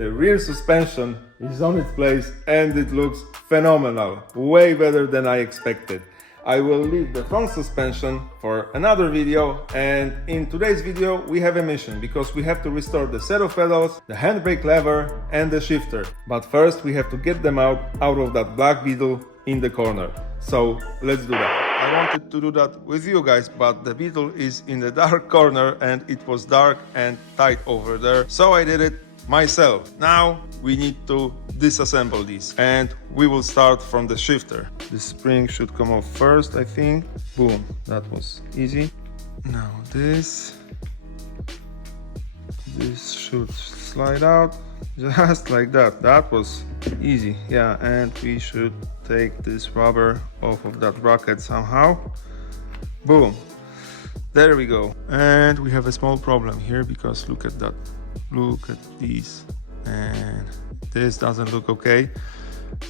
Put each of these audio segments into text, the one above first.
The rear suspension is on its place and it looks phenomenal, way better than I expected. I will leave the front suspension for another video, and in today's video we have a mission because we have to restore the set of pedals, the handbrake lever and the shifter. But first we have to get them out of that black Beetle in the corner. So let's do that. I wanted to do that with you guys, but the Beetle is in the dark corner and it was dark and tight over there, so I did it myself. Now we need to disassemble these and we will start from the shifter. The spring should come off first, I think. Boom, that was easy. Now this should slide out just like that. That was easy, yeah. And we should take this rubber off of that bracket somehow. Boom, there we go. And we have a small problem here because look at that. Look at these, and this doesn't look okay.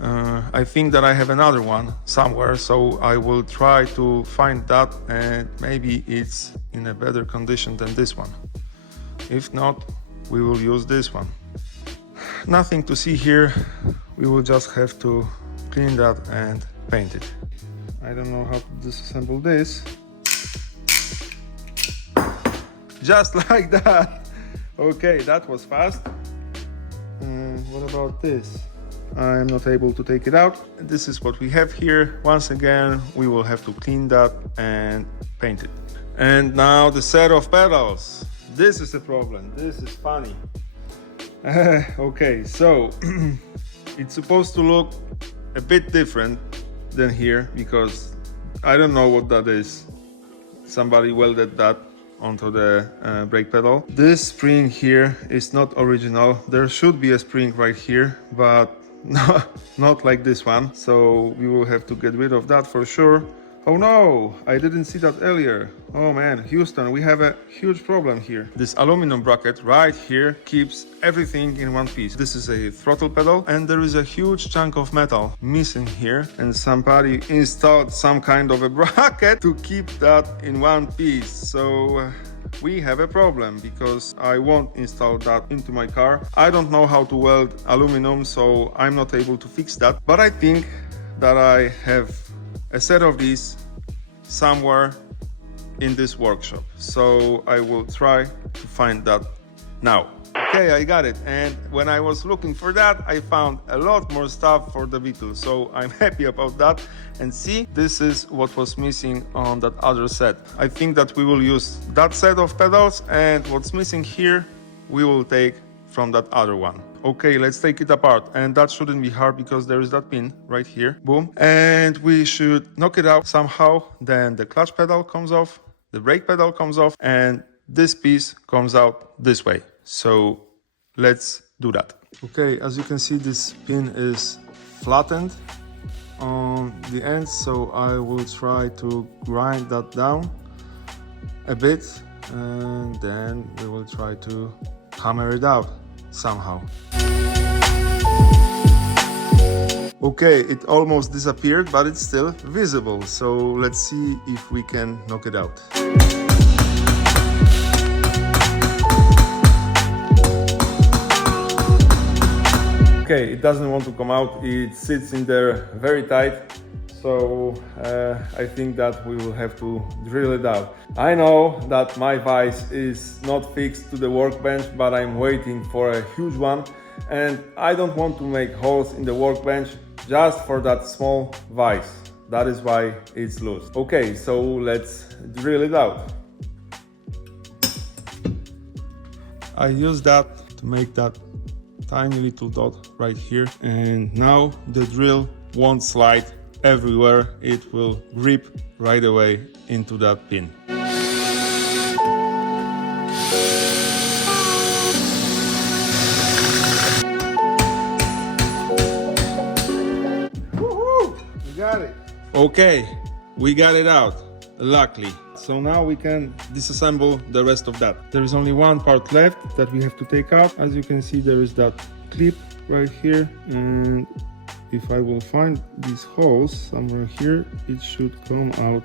I think that I have another one somewhere, so I will try to find that, and maybe it's in a better condition than this one. If not, we will use this one. Nothing to see here. We will just have to clean that and paint it. I don't know how to disassemble this. Just like that. Okay, that was fast. What about this? I'm not able to take it out. This is what we have here. Once again, we will have to clean that and paint it. And now the set of pedals. This is a problem. This is funny. Okay, so it's supposed to look a bit different than here because I don't know what that is. Somebody welded that onto the brake pedal. This spring here is not original. There should be a spring right here, but no, not like this one. So we will have to get rid of that for sure. Oh no, I didn't see that earlier. Oh man, Houston, we have a huge problem here. This aluminum bracket right here keeps everything in one piece. This is a throttle pedal and there is a huge chunk of metal missing here, and somebody installed some kind of a bracket to keep that in one piece. So we have a problem because I won't install that into my car. I don't know how to weld aluminum, so I'm not able to fix that. But I think that I have a set of these somewhere in this workshop, so I will try to find that now. Okay, I got it, and when I was looking for that I found a lot more stuff for the Beetle, so I'm happy about that. And see, this is what was missing on that other set. I think that we will use that set of pedals, and what's missing here we will take from that other one. Okay, let's take it apart, and that shouldn't be hard because there is that pin right here. Boom, and we should knock it out somehow. Then the clutch pedal comes off, the brake pedal comes off, and this piece comes out this way. So let's do that. Okay, as you can see, this pin is flattened on the end, so I will try to grind that down a bit, and then we will try to hammer it out somehow. Okay, it almost disappeared, but it's still visible, so let's see if we can knock it out. Okay, it doesn't want to come out, it sits in there very tight, so I think that we will have to drill it out. I know that my vise is not fixed to the workbench, but I'm waiting for a huge one, and I don't want to make holes in the workbench just for that small vise. That is why it's loose. Okay, so let's drill it out. I use that to make that tiny little dot right here, and now the drill won't slide everywhere. It will grip right away into that pin. Woohoo! We got it. Okay, we got it out, luckily. So now we can disassemble the rest of that. There is only one part left that we have to take out. As you can see, there is that clip right here, and if I will find these holes somewhere here, it should come out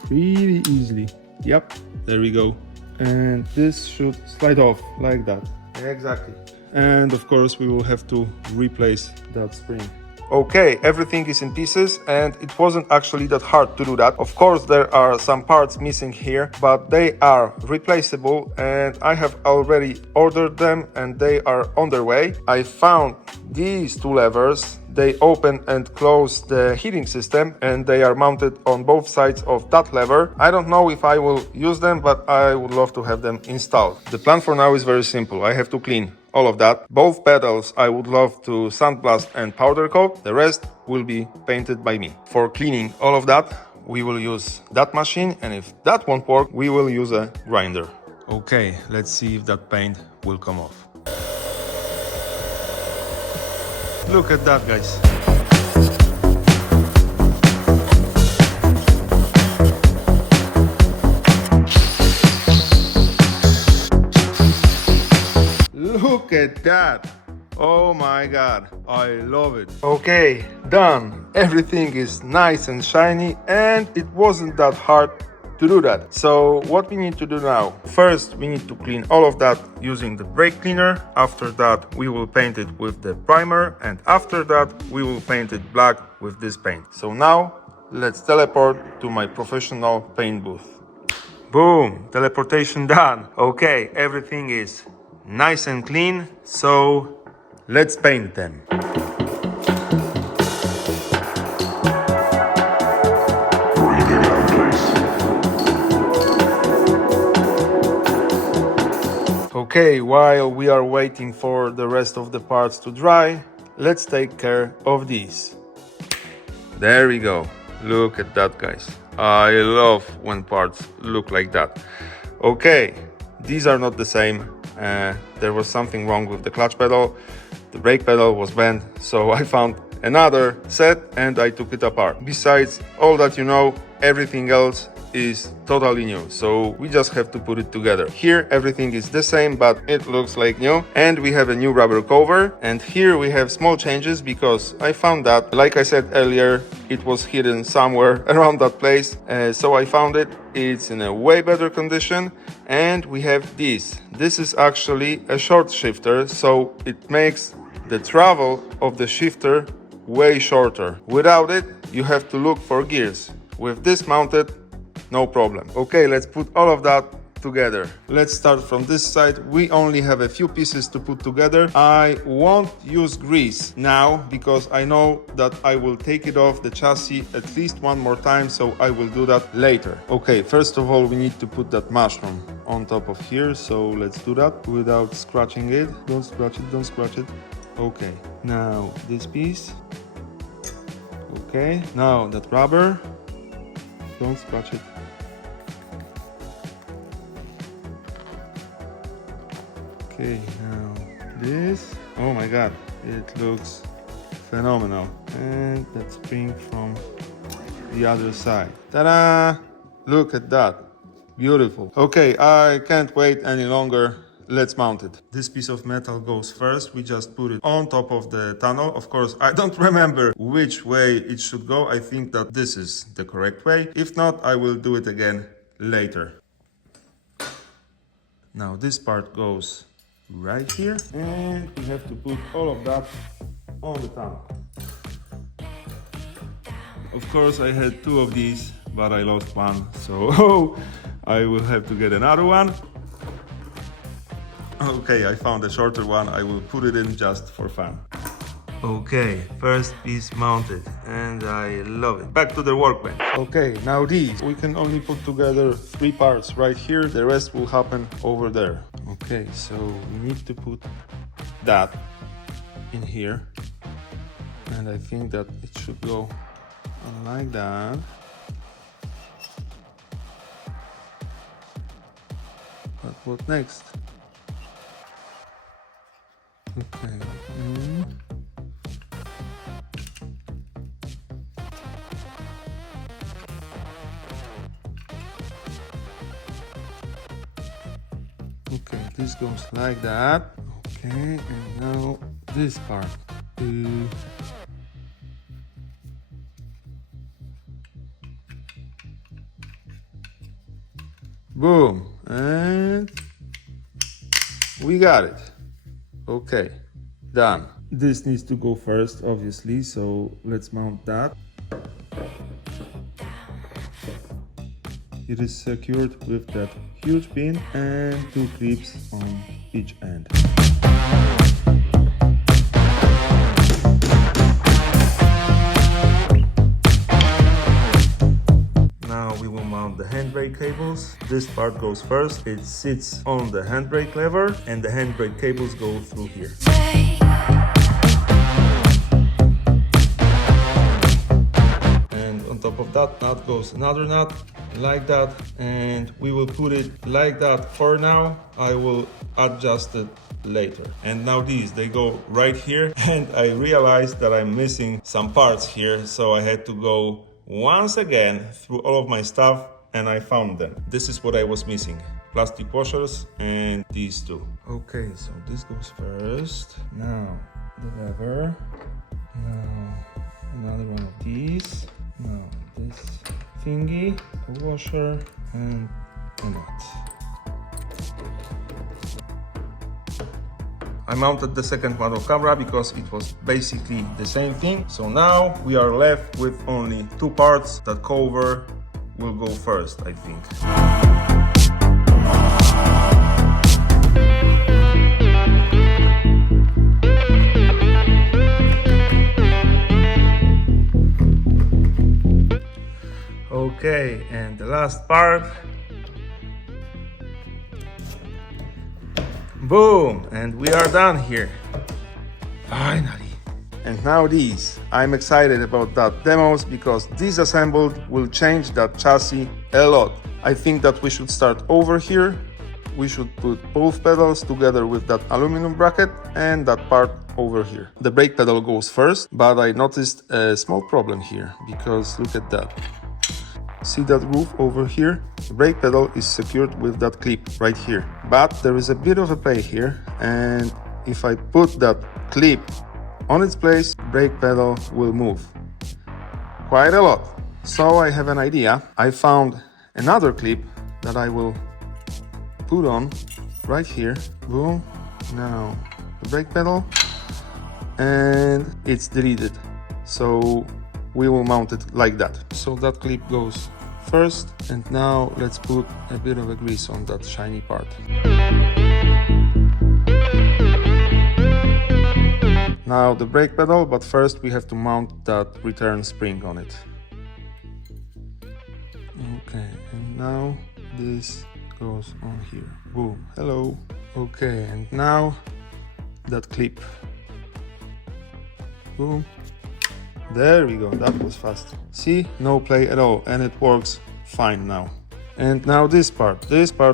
pretty easily. Yep, there we go. And this should slide off like that. Exactly. and of course we will have to replace that spring. Okay, everything is in pieces and it wasn't actually that hard to do that. Of course there are some parts missing here, but they are replaceable and I have already ordered them and they are on their way. I found these two levers. They open and close the heating system and they are mounted on both sides of that lever. I don't know if I will use them, but I would love to have them installed. The plan for now is very simple. I have to clean all of that. Both pedals I would love to sandblast and powder coat. The rest will be painted by me. For cleaning all of that, we will use that machine, and if that won't work, we will use a grinder. Okay, let's see if that paint will come off. Look at that, guys. Look at that. Oh my god, I love it. Okay, done. Everything is nice and shiny and it wasn't that hard to do that. So what we need to do now? First, we need to clean all of that using the brake cleaner. After that, we will paint it with the primer, and after that, we will paint it black with this paint. So now, let's teleport to my professional paint booth. Boom, teleportation done. Okay, everything is nice and clean, so let's paint them. Okay, while we are waiting for the rest of the parts to dry, let's take care of these. There we go. Look at that, guys. I love when parts look like that. Okay, these are not the same. There was something wrong with the clutch pedal. The brake pedal was bent, so I found another set and I took it apart. Besides all that, everything else is totally new, so we just have to put it together. Here everything is the same, but it looks like new, and we have a new rubber cover. And here we have small changes because I found that, like I said earlier, it was hidden somewhere around that place, so I found it. It's in a way better condition. And we have this is actually a short shifter, so it makes the travel of the shifter way shorter. Without it, you have to look for gears. With this mounted, no problem. Okay, let's put all of that together. Let's start from this side. We only have a few pieces to put together. I won't use grease now because I know that I will take it off the chassis at least one more time, so I will do that later. Okay, first of all, we need to put that mushroom on top of here, so let's do that without scratching it. Don't scratch it, don't scratch it. Okay, now this piece. Okay, now that rubber. Don't scratch it. Okay, now this. Oh my god, it looks phenomenal. And that spring from the other side. Ta-da! Look at that. Beautiful. Okay, I can't wait any longer. Let's mount it. This piece of metal goes first. We just put it on top of the tunnel. Of course, I don't remember which way it should go. I think that this is the correct way. If not, I will do it again later. Now this part goes right here, and we have to put all of that on the tunnel. Of course, I had two of these, but I lost one, so I will have to get another one. Okay, I found a shorter one. I will put it in just for fun. Okay, first piece mounted, and I love it. Back to the workbench. Okay, now these. We can only put together 3 parts right here. The rest will happen over there. Okay, so we need to put that in here. And I think that it should go like that. But what next? Okay. Okay, this goes like that. Okay, and now this part. Boom, and we got it. Okay, done. This needs to go first, obviously, so let's mount that. It is secured with that huge pin and 2 clips on each end. Now we will mount the handbrake cables. This part goes first. It sits on the handbrake lever and the handbrake cables go through here. And on top of that nut goes another nut, like that, and we will put it like that for now. I will adjust it later. And now they go right here, and I realized that I'm missing some parts here, so I had to go once again through all of my stuff, and I found them. This is what I was missing: plastic washers and these two. Okay, so this goes first. Now the lever. Now another one of these. Now this thingy, a washer, and a nut. I mounted the second one off camera because it was basically the same thing. So now we are left with only 2 parts. That cover will go first, I think. Okay, and the last part. Boom! And we are done here. Finally. And now these. I'm excited about that demos because disassembled will change that chassis a lot. I think that we should start over here. We should put both pedals together with that aluminum bracket and that part over here. The brake pedal goes first, but I noticed a small problem here because look at that. See that roof over here? The brake pedal is secured with that clip right here. But there is a bit of a play here, and if I put that clip on its place, brake pedal will move quite a lot. So I have an idea. I found another clip that I will put on right here. Boom. Now the brake pedal, and it's deleted. So we will mount it like that. So that clip goes first, and now let's put a bit of a grease on that shiny part. Now the brake pedal, but first we have to mount that return spring on it. Okay, and now this goes on here. Boom, hello. Okay, and now that clip. Boom. There we go, that was fast. See, no play at all, and it works fine now. And now this part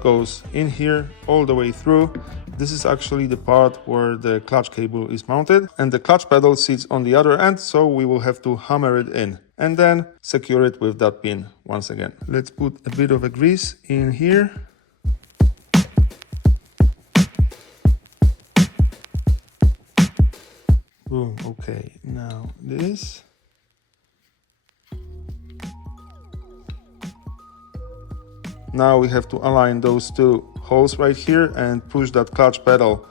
goes in here all the way through. This is actually the part where the clutch cable is mounted, and the clutch pedal sits on the other end, so we will have to hammer it in and then secure it with that pin once again. Let's put a bit of a grease in here. Boom, okay, now this. Now we have to align those 2 holes right here and push that clutch pedal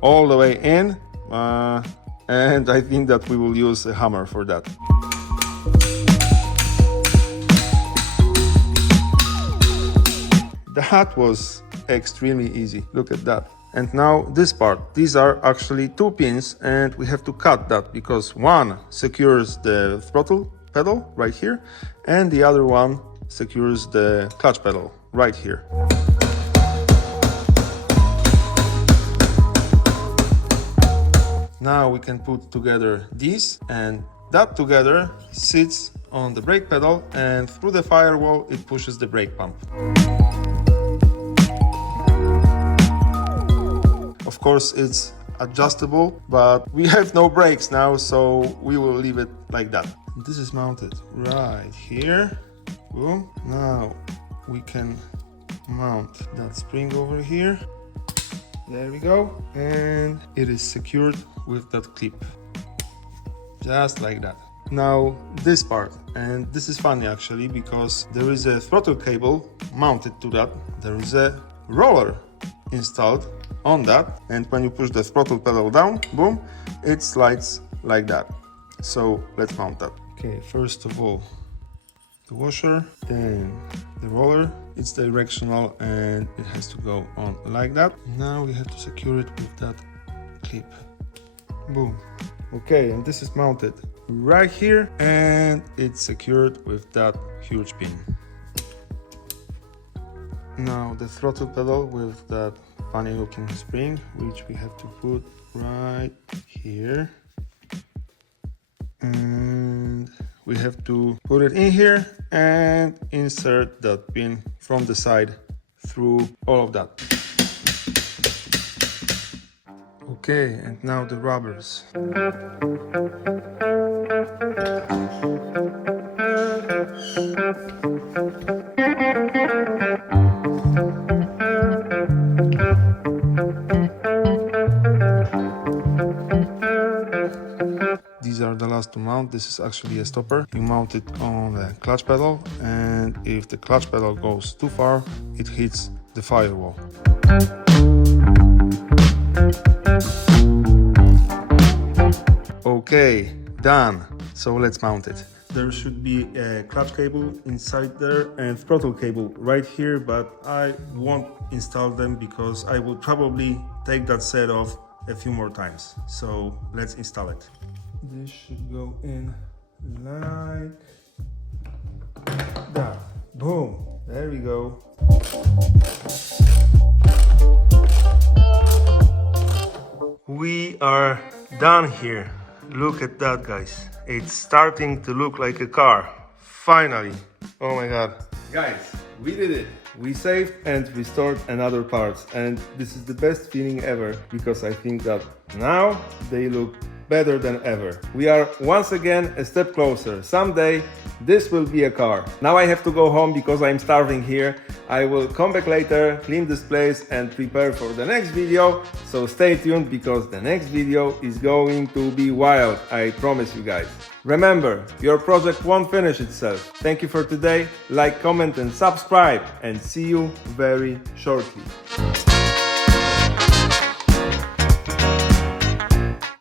all the way in. And I think that we will use a hammer for that. That was extremely easy, look at that. And now this part, these are actually 2 pins, and we have to cut that because one secures the throttle pedal right here and the other one secures the clutch pedal right here. Now we can put together these, and that together sits on the brake pedal, and through the firewall it pushes the brake pump. Of course it's adjustable, but we have no brakes now, so we will leave it like that. This is mounted right here. Boom. Now we can mount that spring over here. There we go. And it is secured with that clip. Just like that. Now this part, and this is funny actually because there is a throttle cable mounted to that. There is a roller installed on that, and when you push the throttle pedal down, boom, it slides like that. So let's mount that. Okay, first of all, the washer, then the roller. It's directional and it has to go on like that. Now we have to secure it with that clip. Boom. Okay, and this is mounted right here, and it's secured with that huge pin. Now the throttle pedal with that funny looking spring, which we have to put right here. And we have to put it in here and insert that pin from the side through all of that. Okay, and now the rubbers. These are the last to mount. This is actually a stopper. You mount it on the clutch pedal, and if the clutch pedal goes too far, it hits the firewall. Okay, done. So let's mount it. There should be a clutch cable inside there and throttle cable right here, but I won't install them because I will probably take that set off a few more times. So let's install it. This should go in like that. Boom. There we go. We are done here. Look at that, guys. It's starting to look like a car. Finally. Oh my god. Guys, we did it. We saved and restored another parts, and this is the best feeling ever because I think that now they look better than ever. We are once again a step closer. Someday this will be a car. Now I have to go home because I'm starving here. I will come back later, clean this place and prepare for the next video. So stay tuned because the next video is going to be wild. I promise you guys. Remember, your project won't finish itself. Thank you for today. Like, comment and subscribe, and see you very shortly.